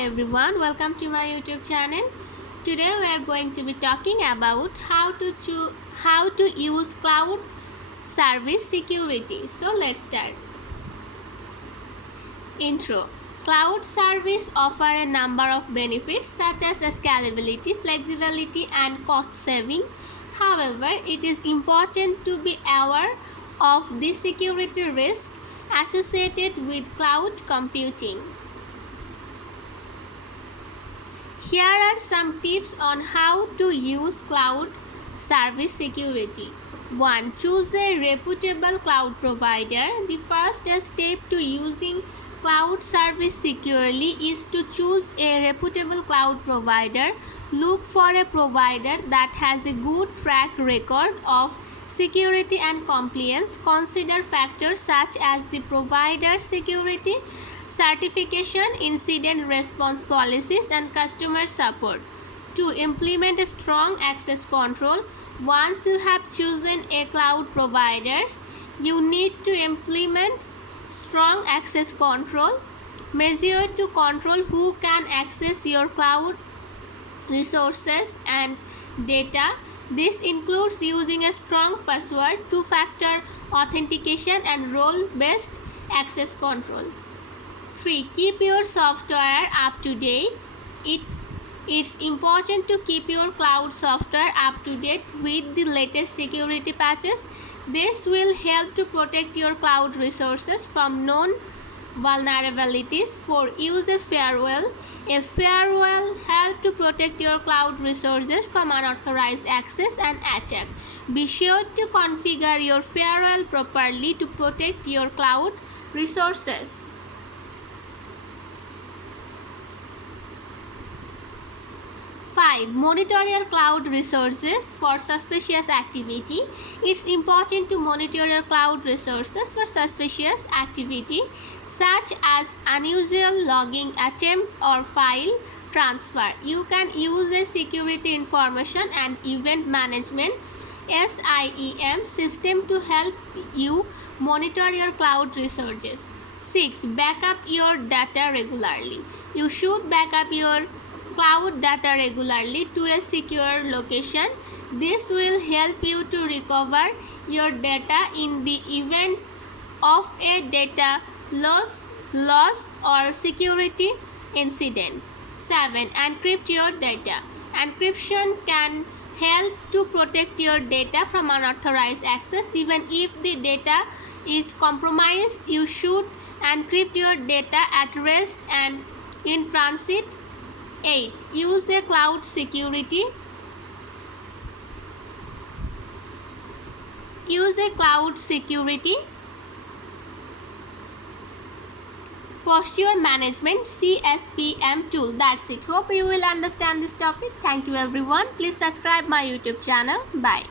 everyone, welcome to my YouTube channel. Today we are going to be talking about how to use cloud service security. So let's start. Intro. Cloud service offer a number of benefits such as scalability, flexibility and cost saving. However, it is important to be aware of the security risk associated with cloud computing. Here are some tips on how to use cloud service security. 1. Choose a reputable cloud provider. The first step to using cloud service securely is to choose a reputable cloud provider. Look for a provider that has a good track record of security and compliance. Consider factors such as the provider's security certification, incident response policies, and customer support. To implement a strong access control, once you have chosen a cloud provider, you need to implement strong access control measure to control who can access your cloud resources and data. This includes using a strong password, two-factor authentication, and role-based access control. 3. Keep your software up to date. It's important to keep your cloud software up to date with the latest security patches. This will help to protect your cloud resources from known vulnerabilities. 4. Use a firewall. A firewall helps to protect your cloud resources from unauthorized access and attack. Be sure to configure your firewall properly to protect your cloud resources. 5. Monitor your cloud resources for suspicious activity. It's important to monitor your cloud resources for suspicious activity such as unusual logging attempt or file transfer. You can use a security information and event management SIEM system to help you monitor your cloud resources. 6. Backup your data regularly. You should backup your cloud data regularly to a secure location. This will help you to recover your data in the event of a data loss or security incident. 7. Encrypt your data. Encryption can help to protect your data from unauthorized access. Even if the data is compromised, you should encrypt your data at rest and in transit. 8. Use a cloud security. Use a cloud security posture management CSPM tool. That's it. Hope you will understand this topic. Thank you everyone. Please subscribe my YouTube channel. Bye.